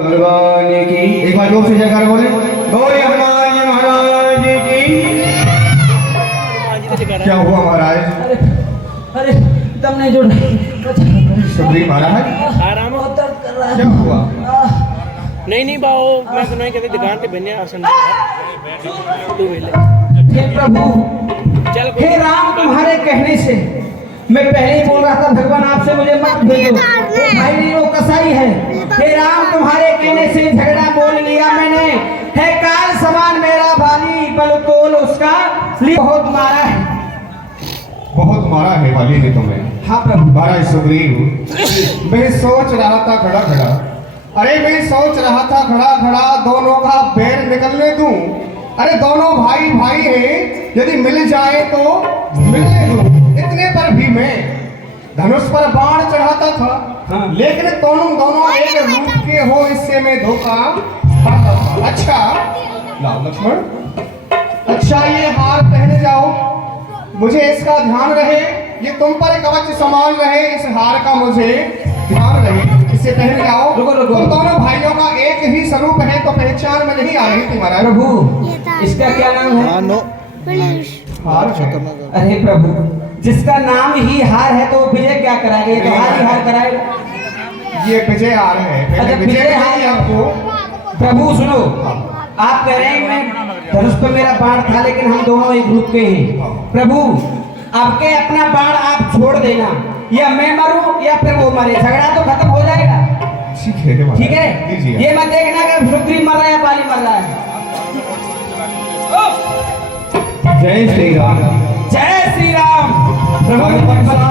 भगवान की एक बार जोर से जयकार बोले, बोले हनुमान जी महाराज की। क्या हुआ महाराज? अरे दम नहीं जुड़ सुग्रीव महाराज आराम हो। दर्द कर रहा है। क्या हुआ? नहीं बाओ मैं तो नहीं कहते दुकान पे बने आसन तू वेले हे प्रभु, चल हे राम, तुम्हारे कहने से मैं पहले ही बोल रहा था भगवान आपसे मुझे मत भेजो, वो भाई नीरो कसाई है। हे राम, तुम्हारे कहने से झगड़ा बोल लिया मैंने। है काल समान मेरा भाली, बल तोल उसका लिए बहुत मारा है। बहुत मारा है वाली ने तुम्हें? हाँ प्रभु। महाराज सुग्रीव, मैं सोच रहा था खड़ा खड़ा, अरे मैं सोच रहा था खड़ा खड़ा दोनों का बैर निकलने दूं। अरे दोनों भाई भाई हैं, यदि मिल जाए तो मिलने दूं। इतने पर भी मैं धनुष पर बाण चढ़ाता था। हाँ। लेकिन दोनों एक रूप के हो, इससे मैं धोखा खाता था। अच्छा लाओ लक्ष्मण, अच्छा ये हार पहन जाओ, मुझे इसका ध्यान रहे, ये तुम पर कवच समान रहे, इस हार का मुझे ध्यान रहे, इसे पहन जाओ। रुको। तुम दोनों भाइयों का एक ही स्वरूप है तो पहचान में नहीं आ रही थी महाराज। प्रभु, इसका क्या नाम है? हार है। अरे प्रभु, जिसका नाम ही हार है तो विजय क्या कराएगा? ये तो हार ही हार कराएगा। ये विजय हार है। अच्छा, पहले विजय विजय हार हार है। आपको। प्रभु सुनो, आप कह रहे हैं मैं धनुष पे मेरा बाण था, लेकिन हम दोनों एक ग्रुप के हैं। प्रभु, आपके अपना बाण आप छोड़ देना, या मैं मरूं या फिर वो मरे, झगड़ा तो खत्म हो जाएगा। ठीक है महाराज। ठीक है, लीजिए। ये मत देखना कि सुग्रीव मर रहा है या बाली मर रहा है। जय श्री राम। जय श्री राम। प्रभु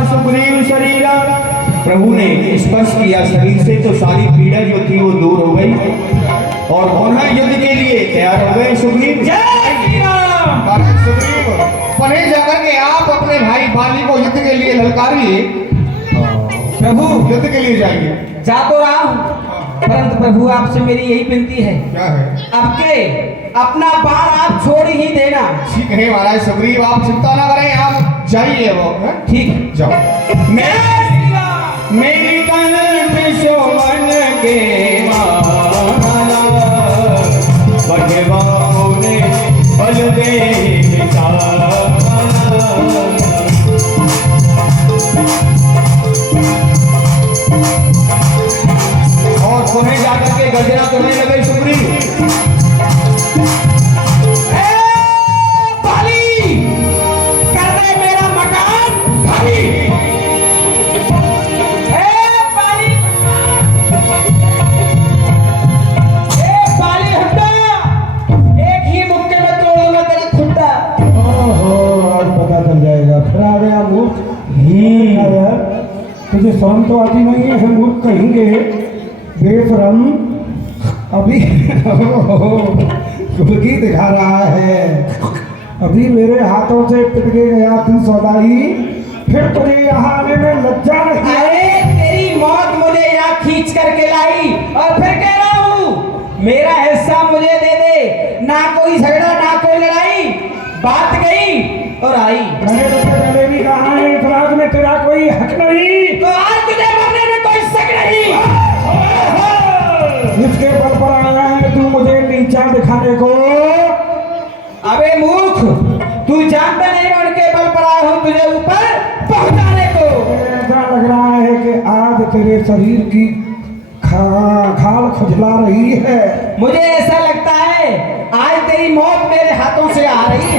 सुग्रीव शरीर, प्रभु ने स्पर्श किया शरीर से तो सारी पीड़ा जो थी वो दूर हो गई और पुनः युद्ध के लिए तैयार हो गए सुग्रीव। जय श्री राम। महाराज सुग्रीव, पहले जाकर के आप अपने भाई बाली को युद्ध के लिए ललकारिए। प्रभु, युद्ध के लिए जाइए। जा तो रहा हूं, परंतु प्रभु आपसे मेरी यही विनती है, क्या है? आपके अपना बाण आप छोड़ ही देना। ठीक है महाराज सुग्रीव, आप चिंता ना करें, आप जाइए वो। ठीक, जाओ। मेरी कंठ शोभन के माला, भगवान ने बल दे मिटाला। और पुनः जाकर के गजना करने लगे सुग्रीव। तुझे शर्म तो आती नहीं है, हम मूर्ख कहेंगे बेशरम। अभी कुलकी दिखा रहा है, अभी मेरे हाथों से पिट के गया तू सौदाई, फिर तुझे यहाँ आने में लज्जा नहीं? अरे तेरी मौत मुझे यहाँ खींच करके लाई और फिर कह रहा हूँ मेरा हिस्सा मुझे दे दे। ना कोई झगड़ा ना कोई लड़ाई, बात गई और आई। मैंने तुझसे पहले भी कहा है, इस राज में तेरा कोई हक नहीं, तो आज तुझे मरने में कोई शक नहीं। इसके बल पर आया है तू मुझे नीचा दिखाने को? अबे मूर्ख, तू जानता नहीं मैं उनके बल पर आया हूँ तुझे ऊपर पहुंचाने को। ऐसा लग रहा है कि आज तेरे शरीर की खाल खुजला रही है। मुझे ऐसा लगता है आज तेरी मौत मेरे हाथों से आ रही है।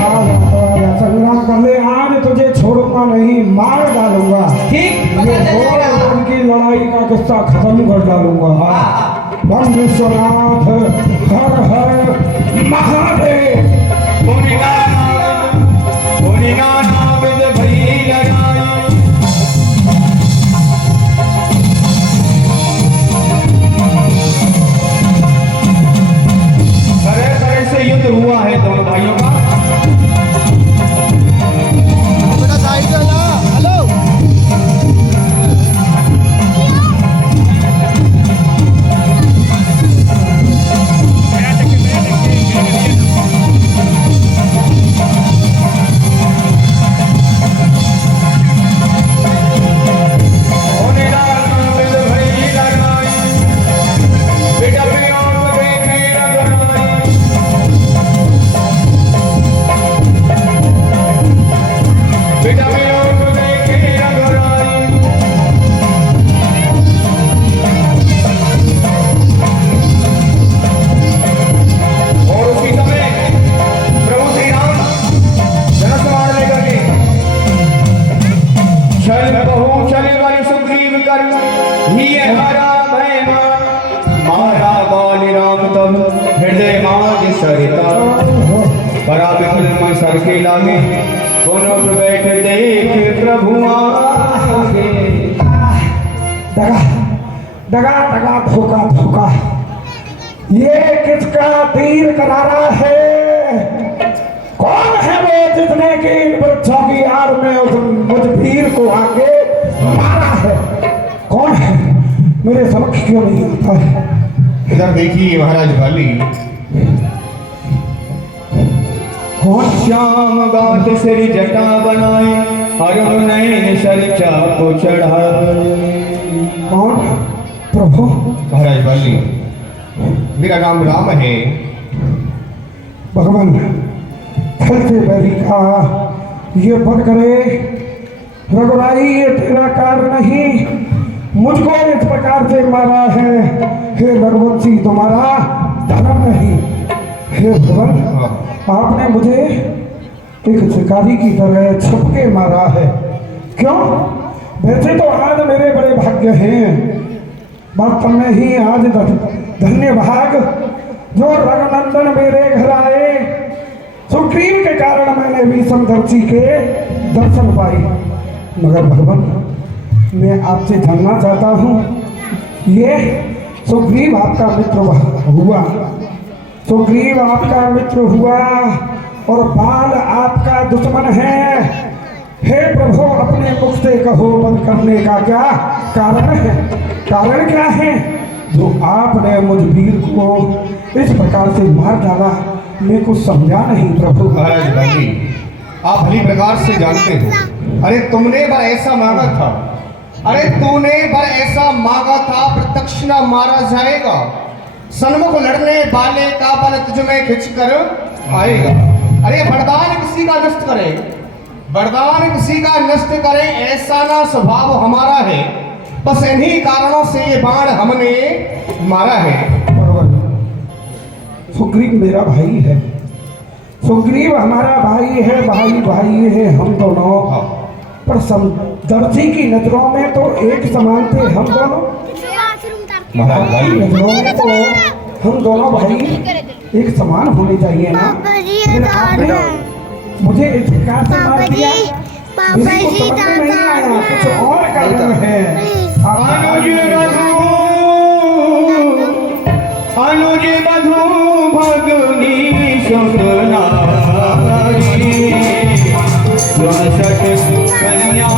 संग्राम कर ले, आज तुझे छोड़ूंगा नहीं, मार डालूंगा। ठीक, पता चल जाएगा। उनकी लड़ाई का किस्सा खत्म कर डालूंगा। बम विश्वनाथ हर हर महादेव। तरह से युद्ध हुआ है दोनों भाइयों का। आए राम तब हृदय माज सरिता परा विपुल मन सर के लागे दोनों पे बैठ देख प्रभु आगे। दगा दगा दगा धोखा धोखा, ये किसका तीर करारा है? कौन है वो जिसने की वृक्षों की आड़ में उस मुझ वीर को आके मारा है? कौन है? मेरे समक्ष क्यों नहीं आता है? इधर देखिए महाराज बाली, कौन? श्याम गात श्री जटा बनाए अरुण नयन सर चाप चढ़ाए। कौन? प्रभु। महाराज बाली, मेरा नाम राम है। भगवान खलते बैरी का ये बन करे रघुराई, ये तेरा कार्य नहीं, मुझको इस प्रकार से मारा है। हे रघुवंशी, तुम्हारा धर्म नहीं। हे भगवान, आपने मुझे एक शिकारी की तरह छुप के मारा है। क्यों? वैसे तो आज मेरे बड़े भाग्य हैं, बात तुमने ही आज धन्य भाग जो रघुनंदन मेरे घर आए। सुग्रीव के कारण मैंने भी समदर्शी के दर्शन पाए। मगर भगवान, मैं आपसे जानना चाहता हूँ, ये सुग्रीव आपका मित्र हुआ, सुग्रीव आपका मित्र हुआ और बाल आपका दुश्मन है। हे प्रभु, अपने मुख से कहो बंद करने का क्या कारण है? कारण क्या है जो आपने मुझ वीर को इस प्रकार से मार डाला? मैं कुछ समझा नहीं प्रभु। महाराज बाली, आप भली प्रकार से जानते हो। अरे तुमने बर ऐसा मांगा था, अरे तूने बर ऐसा मांगा था, प्रत्यक्ष न मारा जाएगा। सन्मुख लड़ने वाले का बल तुझ में खिंच कर आएगा। अरे वरदान किसी का नष्ट करे, वरदान किसी का नष्ट करे, ऐसा ना स्वभाव हमारा है। बस इन्हीं कारणों से ये बाण हमने मारा है। सुग्रीव मेरा भाई है, सुग्रीव हमारा भाई है, भाई भाई है हम दोनों। पर समदर्शी की नजरों में तो एक समान थे हम दोनों। महाराज भाई, नजरों में तो हम दोनों भाई एक समान होने चाहिए ना। फिर आपने मुझे इस प्रकार से मार दिया, किसी को समझ में नहीं आया, कुछ और कारण है। अनुज बधू भगनी सुनारी, कन्या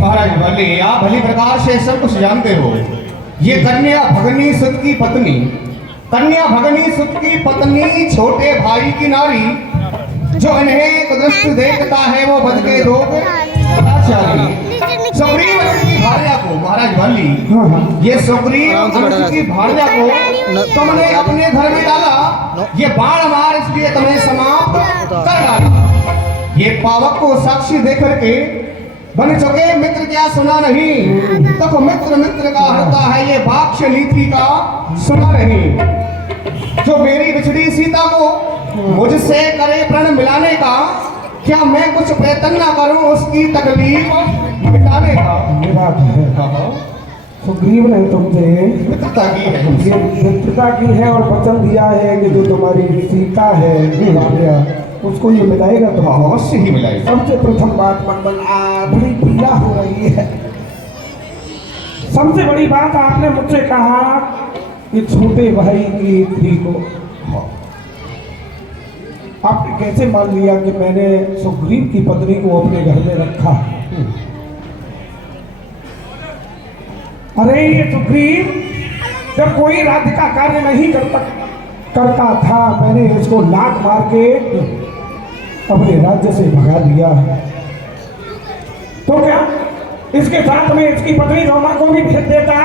महाराज भले, आप भली प्रकार से सब कुछ जानते हो। ये कन्या भगनी सुत की पत्नी, कन्या भगनी सुत की पत्नी, छोटे भाई की नारी, जो इन्हें कुदृष्ट देखता है वो बद के रोग सुग्रीव की भार्या को, महाराज भाली, ये सुग्रीव की भार्या को तुमने अपने घर में डाला। ये बाण मार इसलिए तुम्हें समाप्त कर डाला। ये पावक को साक्षी देख करके बन चुके मित्र क्या सुना नहीं, तब मित्र मित्र का हरता है, ये वाक्य नीति का सुना नहीं। जो मेरी बिछड़ी सीता को मुझसे करे प्रण मिलाने का, क्या मैं कुछ प्रयत्न ना करूं उसकी तकलीफ मिटाने का? मेरा है सुग्रीव ने तुमसे मित्रता की है, ये मित्रता की है और वचन दिया है कि जो तुम्हारी सीता है भार्या, उसको ये मिलाएगा तो अवश्य ही मिलाएगा। सबसे प्रथम बात बड़ी पीड़ा हो रही है। सबसे बड़ी बात आपने मुझसे कहा कि छोटे भाई की स्त्री को आपने कैसे मान लिया कि मैंने सुग्रीव की पत्नी को अपने घर में रखा? अरे ये सुग्रीव जब कोई राज्य का कार्य नहीं करता था, मैंने इसको लात मार के अपने राज्य से भगा दिया। तो क्या इसके साथ में इसकी पत्नी रोमा को भी भेज देता?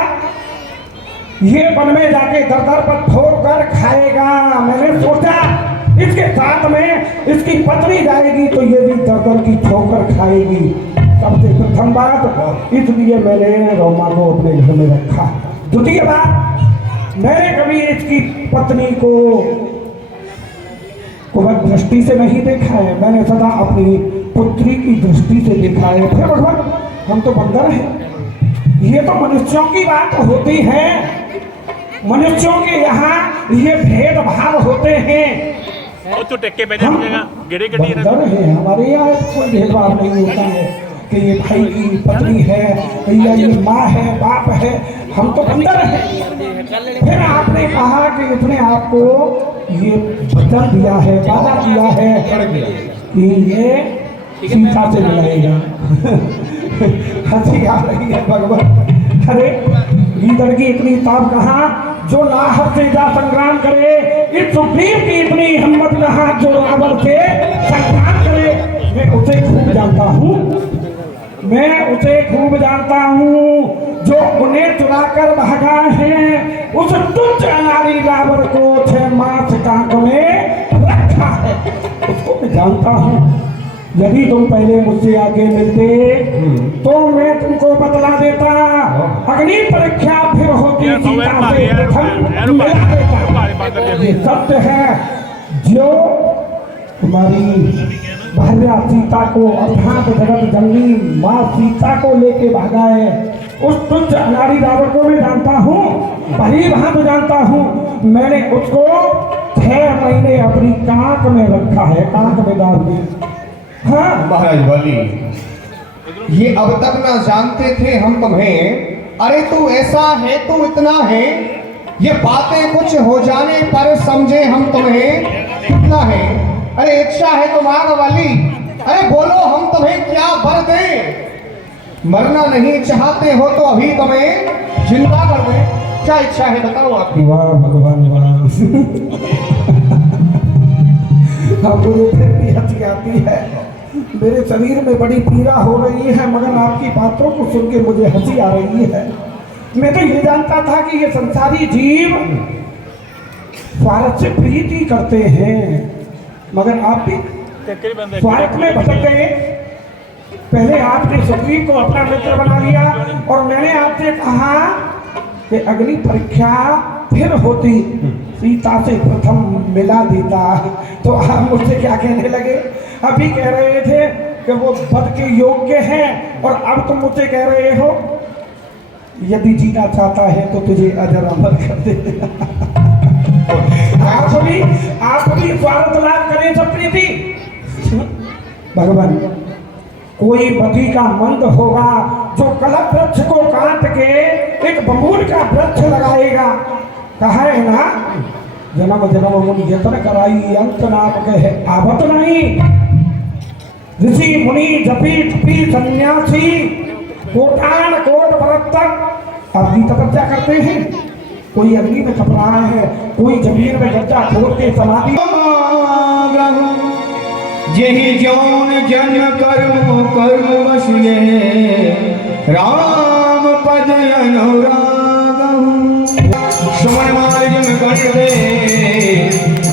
ये वन में जाके दर पर ठोकर खाएगा। मैंने सोचा इसके साथ में इसकी पत्नी जाएगी तो ये भी दर की ठोकर खाएगी। सबसे प्रथम बात, इसलिए मैंने रोमा को अपने घर में रखा। द्वितीय बात, मैंने कभी इसकी पत्नी को कुवत दृष्टि से नहीं देखा है, मैंने सदा अपनी पुत्री की दृष्टि से देखा है। हे भगवान, हम तो बंदर हैं, ये तो मनुष्यों की बात होती है। मनुष्यों के यहाँ ये भेदभाव होते हैं। ਉਹ ਤੂੰ ਟੱਕੇ ਬੈਠ ਜਾਏਗਾ ਗਿੜੇ ਗੱਡੀ बंदर है, हमारे यहाँ कोई भेदभाव नहीं होता है कि ये भाई की पत्नी है या ये माँ है, बाप है, हम तो बंदर हैं। फिर आपने कहा कि इसने आपको ये वचन दिया है, वादा किया है कि ये सीता से मिलाएगा। हंसी आ रही है भगवान। अरे गीदड़ की इतनी ताप कहाँ, जो नाहक से जा संग्राम करे। इस सुग्रीव की इतनी हिम्मत कहाँ, जो रावण से संग्राम करे। मैं उसे खूब जानता हूँ, मैं उसे खूब जानता हूँ, जो उन्हें चुराकर भागा है। उस तुच्छ अनाड़ी रावण को 6 मास कांक में रखा है, उसको मैं जानता हूँ। यदि तुम पहले मुझसे आगे मिलते तो मैं तुमको बतला देता। अग्नि परीक्षा फिर होती सीता से प्रथम मिला देता। ये सत्य है, जो तुम्हारी भार्या सीता को अर्थात जगत जननी माँ सीता को लेके भागा है, उस तुच्छ अनाड़ी रावण को मैं जानता हूँ, भली भांति जानता हूँ। मैंने उसको 6 महीने अपनी कांक में रखा है, कांक में डाल दी। हाँ महाराज वाली, ये अब तक ना जानते थे हम तुम्हें। अरे तू ऐसा है, तू इतना है, ये बातें कुछ हो जाने पर समझे हम तुम्हें कितना है। अरे इच्छा है तुम्हारा वाली, अरे बोलो हम तुम्हें क्या वर दें। मरना नहीं चाहते हो तो अभी तुम्हें जिंदा कर दें, क्या इच्छा है बताओ आपकी। वाह भगवान वाह। अब मुझे फिर भी हंसी आती है, मेरे शरीर में बड़ी पीड़ा हो रही है, मगर आपकी बातों को सुन के मुझे हंसी आ रही है। मैं तो ये जानता था कि ये संसारी जीव स्वार्थ से प्रीति करते हैं, मगर आप भी स्वार्थ में भटक गए। पहले आपने सुग्रीव को अपना मित्र बना लिया और मैंने आपसे कहा कि अग्नि परीक्षा फिर होती सीता से प्रथम मिला देता, तो आप मुझसे क्या कहने लगे। अभी कह रहे थे कि वो वध के योग्य हैं और अब तुम मुझसे कह रहे हो यदि जीना चाहता है तो तुझे अजर अमर कर दे। आप भी स्वार्थ लाभ करें सब प्रीति। भगवान, कोई बदी का मंद होगा जो कलप वृक्ष को काट के एक बबूल का वृक्ष लगाएगा। कहा है ना, जन्म जन्म मुनि यत्न कराई अंत नाम कहे आवत नहीं। ऋषि मुनि जपी तपी सन्यासी कोटान कोट व्रत तक अपनी तपस्या करते हैं। कोई अग्नि में तप रहा है, कोई जमीन में गड्ढा खोद के समाधि। यही जौन जन्म कर्म कर्म वश राम पद अनुराग सुमन मार्जन कर दे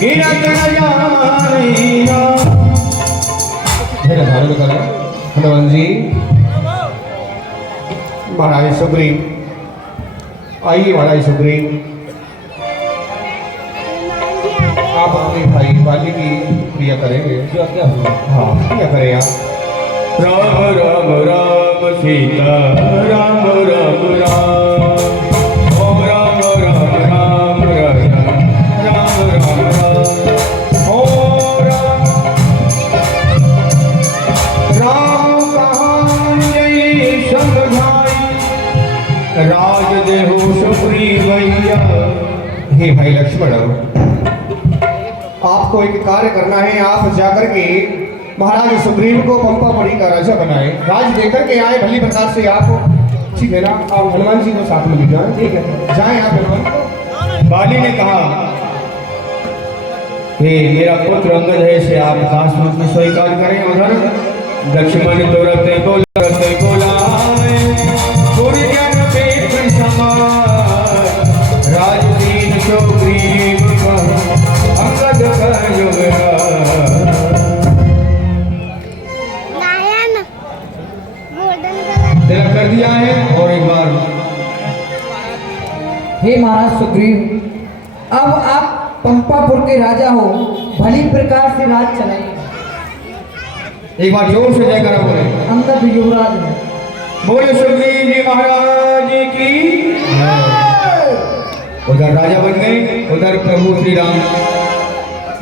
गिरत न जाना। हनुमान जी, महाराज सुग्रीव आइए। महाराज सुग्रीव, आप अपने भाई बाली की क्रिया करेंगे। क्या हुआ? हाँ, क्या करें आप। राम राम राम सीता राम राम राम, ओम राम राम राम राम राम राम राम, ओम राम राम कहानी समझाई राज देहु सुग्रीवैया। हे भाई लक्ष्मण, आपको एक कार्य करना है। आप जाकर के महाराज सुग्रीव को पंपापुरी का राजा बनाए, राज देकर के आए भली प्रकार से। आप ठीक है ना, आप हनुमान जी को साथ में ले जाए। ठीक है, जाए आप हनुमान। बाली ने कहा, हे मेरा पुत्र अंगद है, से आप दास मत में स्वीकार करें। उधर लक्ष्मण तुरते बोलाए गुरुजन पेट समार, राजदीन सुग्रीव अंगद का युवराज। तिलक कर दिया है। और एक बार हे महाराज सुग्रीव, पंपापुर के राजा हो, भली प्रकार से राज चलाइए। एक बार जोर से जयकारा बोले। अंगद युवराज है। बोले सुग्रीव जी महाराज की। उधर राजा बन गए, उधर प्रभु श्री राम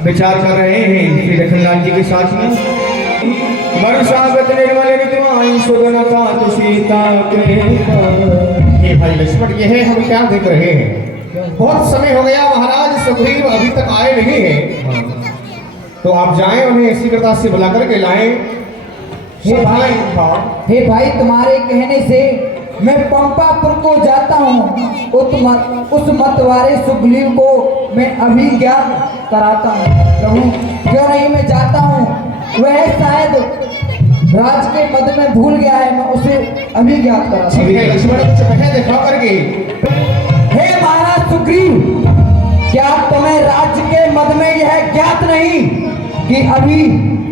विचार कर रहे हैं श्री लखनलाल जी के साथ में। वर्षागत निर्मल ऋतुवान सुगनता सीता के। ये भाई लक्ष्मण, ये है हम क्या देख रहे हैं? बहुत समय हो गया महाराज, सुग्रीव अभी तक आए नहीं हैं। तो आप जाएं, उन्हें शीघ्रता से बुला करके लाएं। हे भाई, तुम्हारे कहने से मैं पंपापुर को जाता हूँ। उस मतवारे सुग्रीव को मैं अभी ज्ञात कराता हूँ। प्रभु, क्यों नहीं मैं जाता हूँ? वह शायद राज के पद में भूल गया है, मैं उसे अभी ज्ञात कराता हूँ। ठीक है लक्ष्मण, कुछ पहले दिखा करके। हे महाराज सुग्रीव, क्या तुम्हें राज्य के मद में यह ज्ञात नहीं कि अभी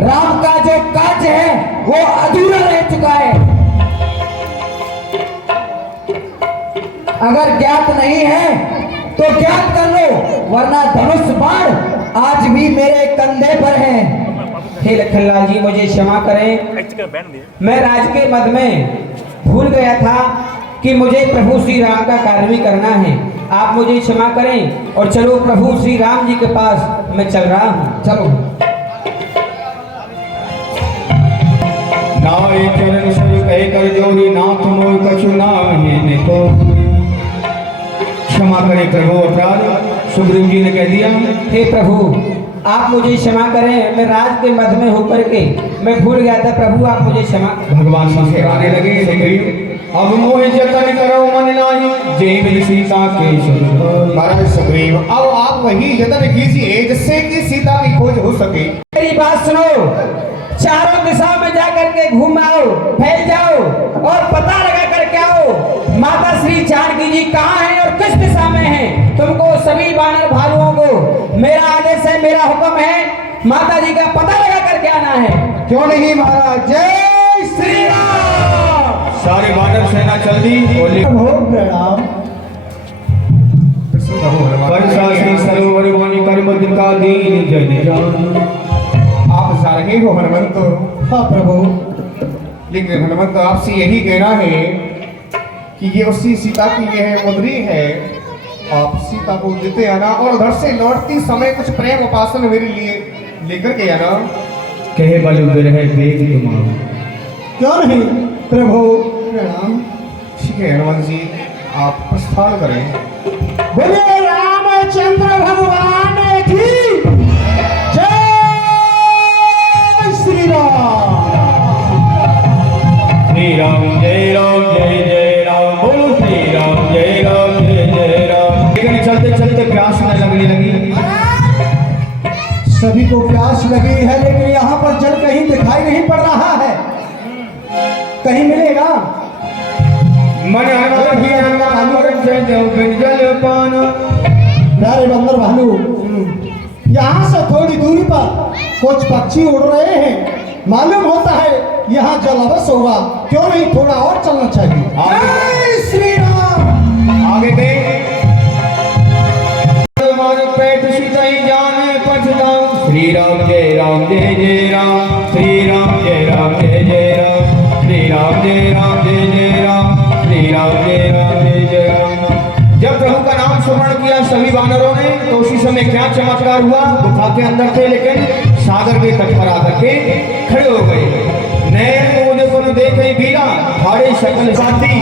राम का जो कार्य है वो अधूरा रह चुका है? अगर ज्ञात नहीं है तो ज्ञात कर लो, वरना धनुष बाण आज भी मेरे कंधे पर है। हे लखनलाल जी, मुझे क्षमा करें, मैं राज के मद में भूल गया था कि मुझे प्रभु श्री राम का कार्य भी करना है। आप मुझे क्षमा करें और चलो प्रभु श्री राम जी के पास मैं चल रहा हूँ। चलो। नाय चरण सर कह कर जोरी नाथ मोय कछु नाहि को। क्षमा करें प्रभु, अपराध सुग्रीव जी ने कह दिया। हे प्रभु, आप मुझे क्षमा करें, मैं राज के मध्य में होकर के मैं भूल गया था। प्रभु, आप मुझे क्षमा। भगवान समझाने लगे, सुग्रीव अब मोह जतन करो मन नाही, जय मिल सीता के सुर। महाराज सुग्रीव, अब आप वही जतन कीजिए जिससे कि सीता की खोज हो सके। मेरी बात सुनो, चारों दिशाओं में जाकर के घूम आओ, फैल जाओ और पता लगा करके आओ माता श्री जानकी जी कहाँ हैं और किस दिशा में हैं। तुमको सभी वानर भालुओं को मेरा आदेश है, मेरा हुक्म है, माता जी का पता लगा करके आना है। क्यों नहीं महाराज? जय श्री राम। सारे वानर सेना चल दी। प्रणाम। वर्षा श्री सरोवर वाणी कर्म का दीन जन जान। आप जा रहे हो हनुमंत? हाँ प्रभु। लेकिन हनुमंत, आपसे यही कहना है कि ये उसी सीता की यह मुद्री है। आप सीता को देते आना और उधर से लौटती समय कुछ प्रेम उपासन मेरे लिए लेकर के आना। कहे बल रहे देख तुम्हारा। क्यों नहीं प्रभु? प्रणाम। ठीक है हनुमान जी, आप प्रस्थान करें। बोले रामचंद्र भगवान की जय श्री राम। श्री राम जय राम जय जय राम। बोलो श्री राम जय राम जय जय राम। लेकिन चलते चलते प्यास न लगने लगी। सभी को प्यास लगी है, लेकिन यहाँ पर जल कहीं दिखाई नहीं पड़ रहा है। कहीं मिलेगा? मन हनुमान ही हनुमान जय देव बिन जल पान। प्यारे बंदर भालू, यहाँ से थोड़ी दूरी पर कुछ पक्षी उड़ रहे हैं। मालूम होता है यहाँ जल अवश्य होगा। क्यों नहीं थोड़ा और चलना चाहिए? जय श्री राम। आगे गए। पेट सीताई जाने पछताऊ। श्री राम जय राम जय जय राम। श्री राम जय राम जय जय राम। श्री राम जय राम जय जय राम। श्री राम जय राम जय जय राम। जब प्रभु का नाम स्मरण किया सभी वानरों ने, तो उसी समय क्या चमत्कार हुआ? गुफा के अंदर थे, लेकिन सागर के तट पर आकर के खड़े हो गए। नए मुझे को देखे बीरा हारे शकल साथी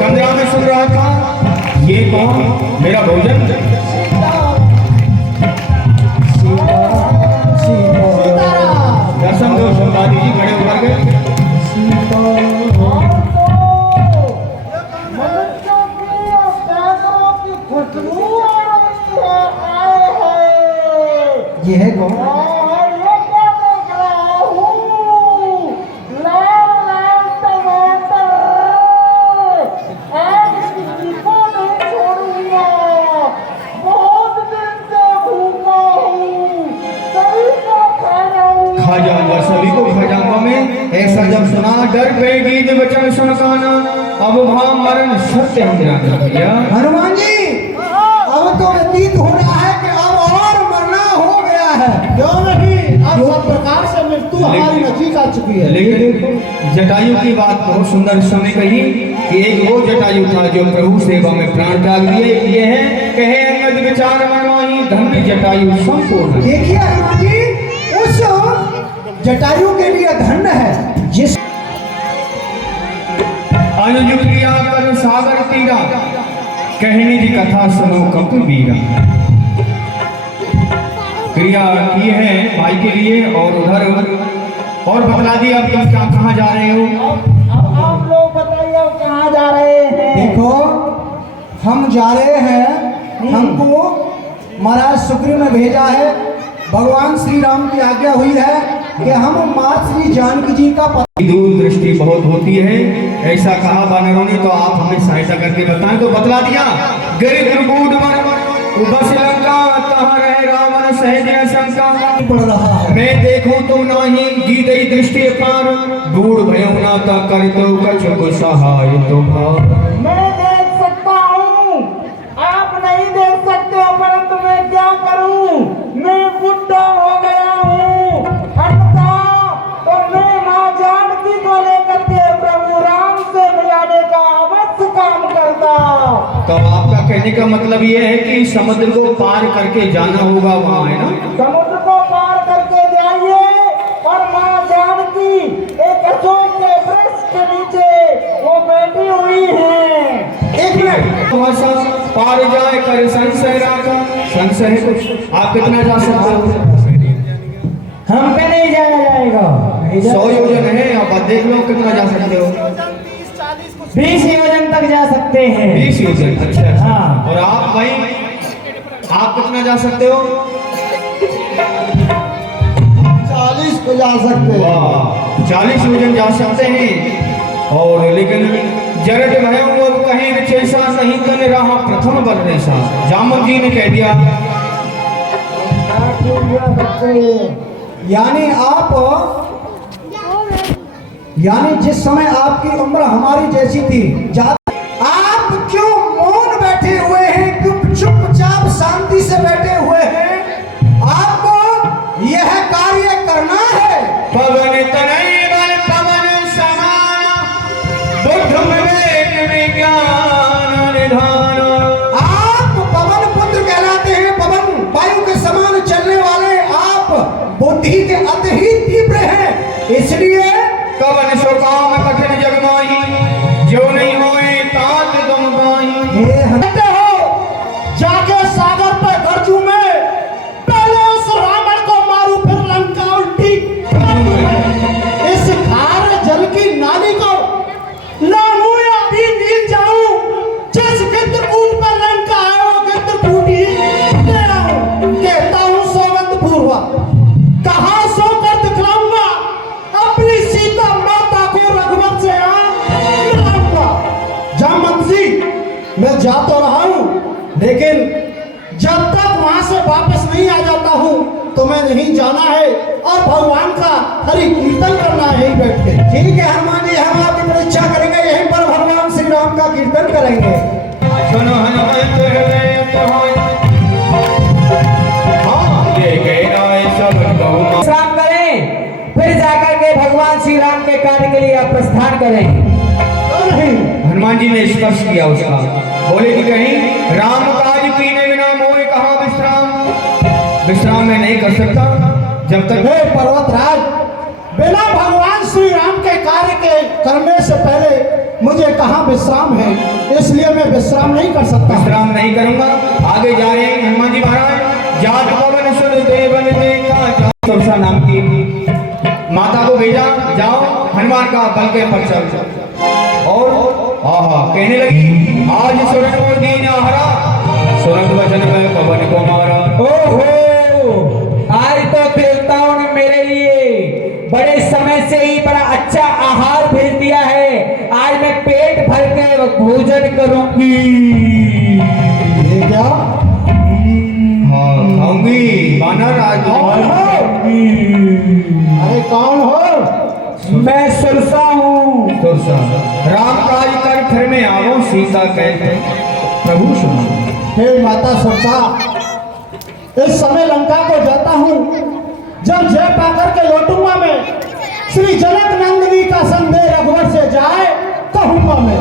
कमरा में सुन रहा था, ये कौन? मेरा भोजन। दर्शन दो संतादी जी खड़े होकर के। ये है कौन? खा जाऊंगा सभी को, खा जाऊंगा मैं। ऐसा जब सुना डर गए गीत वचन सुन काना, अब भाव मरण सत्य हम जान लिया। हनुमान जी, अब तो व्यतीत हो रहा है कि अब और सब प्रकार से मृत्यु हमारी नजीक आ चुकी है। लेकिन जटायु की बात बहुत सुंदर इस समय कही कि एक वो जटायु था जो प्रभु सेवा में प्राण त्याग दिए। ये है कहे अंगद विचार मनमाही धन्य जटायु संपूर्ण। देखिए हनुमान जी, उस जटायु के लिए धन्य है जिस अनुज क्रिया कर सागर तीरा कहने की कथा सुनो कपि बीरा। क्रिया की है भाई के लिए और उधर और बतला दिया अब तुम क्या कहाँ जा रहे हो। अब आप लोग बताइए अब कहाँ जा रहे हैं? देखो हम जा रहे हैं, हमको महाराज सुग्रीव ने भेजा है, भगवान श्री राम की आज्ञा हुई है कि हम माँ श्री जानकी जी का दूर दृष्टि बहुत होती है, ऐसा कहा वानरों ने, तो आप हमें सहायता करके बताएं। तो बतला दिया गिर बस लंका तहाँ रहे रावण सहज शंका पड़ रहा है। मैं देखूं तो नहीं गीदई दृष्टि पार दूर भयो ना ता कर तो कछु सहाय तो मैं देख सकता हूँ, आप नहीं देख सकते हो, परंतु मैं क्या करूँ? मैं बुढ़ा हो गया हूँ। अंततः तो मैं माँ जानकी को लेकर के प्रभु राम से मिलाने का अवश्य काम करता। तो आपका कहने का मतलब ये है कि समुद्र को पार करके जाना होगा वहाँ, है ना? समुद्र को पार करके जाइए और माँ जानकी एक अशोक के वृक्ष के नीचे वो बैठी हुई है। एक मिनट, पार जाए कर संशय राखा। संशय कुछ आप कितना जा सकते हो? हम पे नहीं जाया जाएगा। 100 योजन है, आप देख लो कितना जा सकते हो। 20 योजन तक जा सकते हैं। 20 योजन, अच्छा। हाँ। और आप भाई आप कितना जा सकते हो? 40 को जा सकते हैं। वाह, 40 योजन जा सकते हैं। और लेकिन जरट भयो अब कहीं चैसा नहीं कर रहा प्रथम बल रेसा। जामन जी ने कह दिया यानी जिस समय आपकी उम्र हमारी जैसी थी, आप क्यों मौन बैठे हुए हैं, चुपचाप शांति से बैठे हुए हैं? आपको यह कार्य करना है। पवन तनय बल पवन समान बुद्ध विवेक विज्ञान निधान। आप पवन पुत्र कहलाते हैं, पवन वायु के समान चलने वाले आप बुद्धि के अति ही तीव्र हैं, इसलिए कवन सो काम कठिन जगमाही जो नहीं होए तात तुम पाही। ये हटते हो, जाके सागर पे गरजू में पहले उस रावण को मारू, फिर लंका उल्टी, इस खारे जल की नाली को लाऊं या भी नील जाऊं, जिस गिद्धकूट पर लंका है वो गिद्धकूट ही ले आऊं। कहता हूं सोवंत पूर्वा, कहां सोकर दिखलाऊंगा अपनी सीता माता को रघुवंश से मिलाऊंगा। जामवंत जी, मैं जा तो रहा हूं, लेकिन जब तक वहां से वापस नहीं आ जाता हूं तो मैं नहीं जाना है और भगवान का हरि कीर्तन करना है यहीं बैठ के। ठीक है हनुमान जी, हम आपकी परीक्षा करेंगे, यहीं पर भगवान श्री राम का कीर्तन करेंगे। सुनो हनुमंत हृदय तुम्हारे, हाँ ये कहना है सब कहूँ। विश्राम करें, फिर जाकर के भगवान श्री राम के कार्य के लिए आप प्रस्थान करें। हनुमान जी ने स्पर्श किया उसका, बोले कि कहीं राम काज कीने बिना मोहे कहाँ विश्राम। विश्राम में नहीं कर सकता जब तक। हे पर्वतराज, बिना भगवान श्री राम के कार्य के करने से पहले मुझे कहाँ विश्राम है, इसलिए मैं विश्राम नहीं कर सकता। विश्राम नहीं करूंगा। आगे जा रहे हैं हनुमान जी महाराज। जात पवन सुर देवन देखा, सुरसा नाम की माता को भेजा, जाओ हनुमान का बल के पर चल। और आहा कहने लगी, आज सुरन को दीन हरा, सुरन वचन में पवन को मारा। ओहो, आज तो देवताओं ने मेरे लिए बड़े समय से ही बड़ा अच्छा आहार भेज दिया है। आज मैं पेट भर के भोजन करूंगी। ये क्या? हाँ खाऊंगी बानर आज। अरे कौन हो? मैं सुरसा हूँ। सुरसा, राम काज कर फिर में आवो, सीता कहते प्रभु सुनो। हे माता सुरसा, इस समय लंका को जाता हूँ, जब जय पाकर के लौटूंगा मैं, श्री जनक नंदिनी का संदेह रघुवर से जाए कहूंगा मैं।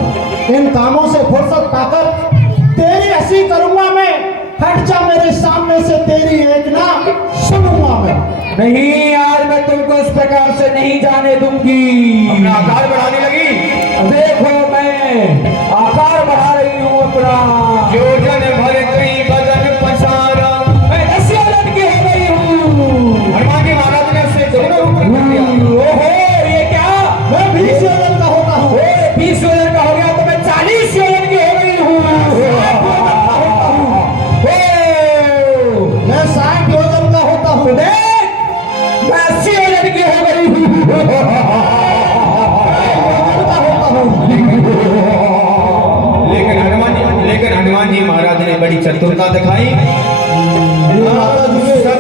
इन कामों से फुर्सत पाकर तेरी हंसी करूंगा मैं, हट जा मेरे सामने से तेरी एक ना सुनूंगा मैं। नहीं, आज मैं तुमको इस प्रकार से नहीं जाने दूंगी। अपना आकार बढ़ाने लगी। देखो मैं आकार बढ़ा रही हूँ अपना। योजन भर कई बदन पछारा। मैं 10 योजन की हो गई हूँ। हनुमान जी महाराज ने उससे दोनों ऊपर कर दिया। ओहो, ये क्या? मैं 20 योजन का होता हूँ। 20 योजन का हो गया तो मैं 40 योजन की हो गई हूँ। मैं 60 योजन का होता हूँ। मैं 80 योजन की हो गई हूँ। लेकिन हनुमान जी महाराज ने बड़ी चतुरता दिखाई।